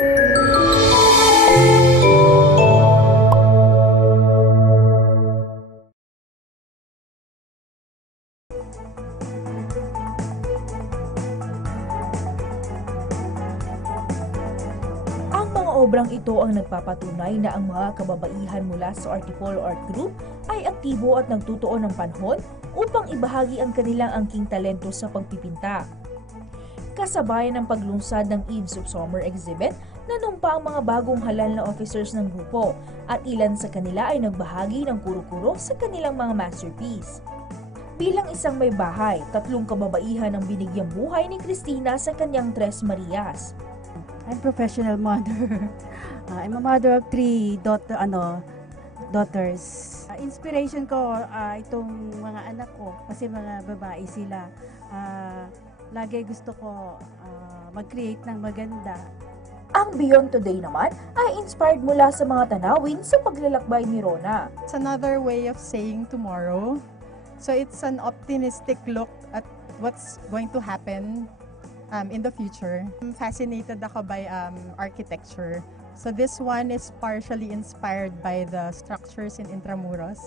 Ang mga obrang ito ang nagpapatunay na ang mga kababaihan mula sa Artipolo Art Group ay aktibo at nagtutuon ng panahon upang ibahagi ang kanilang angking talento sa pagpipinta. Kasabayan ng paglunsad ng Eves of Summer exhibit, nanumpa ang mga bagong halal na officers ng grupo at ilan sa kanila ay nagbahagi ng kuro-kuro sa kanilang mga masterpiece. Bilang isang may bahay, 3 kababaihan ang binigyang buhay ni Cristina sa kanyang Tres Marias. I'm professional mother. I'm a mother of 3 daughters. Inspiration ko itong mga anak ko kasi mga babae sila. Lagi gusto ko mag-create ng maganda. Ang Beyond Today naman ay inspired mula sa mga tanawin sa paglalakbay ni Rona. It's another way of saying tomorrow. So it's an optimistic look at what's going to happen in the future. I'm fascinated ako by architecture. So this one is partially inspired by the structures in Intramuros.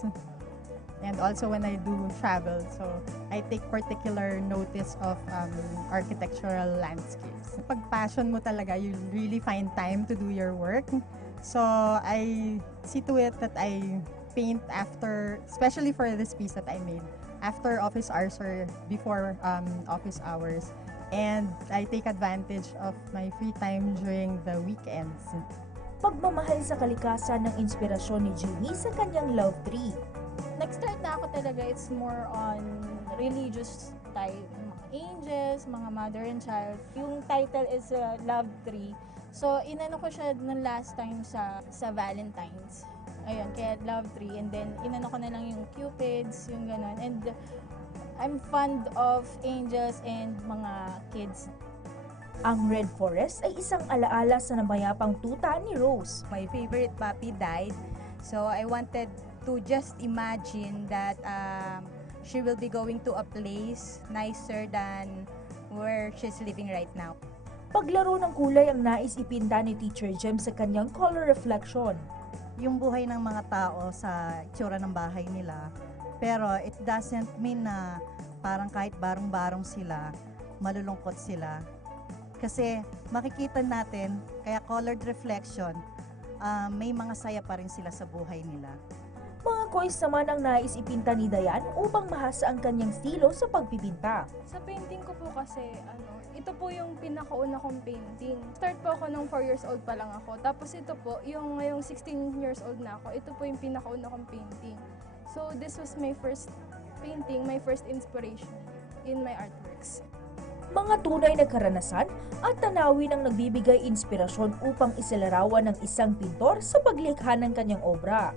And also when I do travel, so I take particular notice of architectural landscapes. Pag passion mo talaga, you really find time to do your work. So I see to it that I paint after, especially for this piece that I made, after office hours or before office hours. And I take advantage of my free time during the weekends. Pagmamahal sa kalikasan ng inspirasyon ni Jimmy sa kanyang Love Tree. Nag-start na ako talaga, it's more on religious type, mga angels, mga mother and child. Yung title is Love Tree. So, inano ko siya ng last time sa Valentine's. Ayun, kaya Love Tree. And then, inano ko na lang yung cupids, yung gano'n. And I'm fond of angels and mga kids. Ang Red Forest ay isang alaala sa namayapang tuta ni Rose. My favorite puppy died, so I wanted to just imagine that she will be going to a place nicer than where she's living right now. Paglaro ng kulay ang nais ipinta ni Teacher Jem sa kanyang color reflection. Yung buhay ng mga tao sa itsura ng bahay nila, pero it doesn't mean na parang kahit barong-barong sila, malulungkot sila. Kasi makikita natin, kaya colored reflection, may mga saya pa rin sila sa buhay nila. Mga coins naman ang nais ipinta ni Dayan upang mahasa ang kanyang stilo sa pagpipinta. Sa painting ko po kasi, ito po yung pinakauna kong painting. Start po ako nung 4 years old pa lang ako. Tapos ito po, yung ngayong 16 years old na ako, ito po yung pinakauna kong painting. So this was my first painting, my first inspiration in my artworks. Mga tunay na karanasan at tanawin ang nagbibigay inspirasyon upang isalarawan ng isang pintor sa paglikha ng kanyang obra.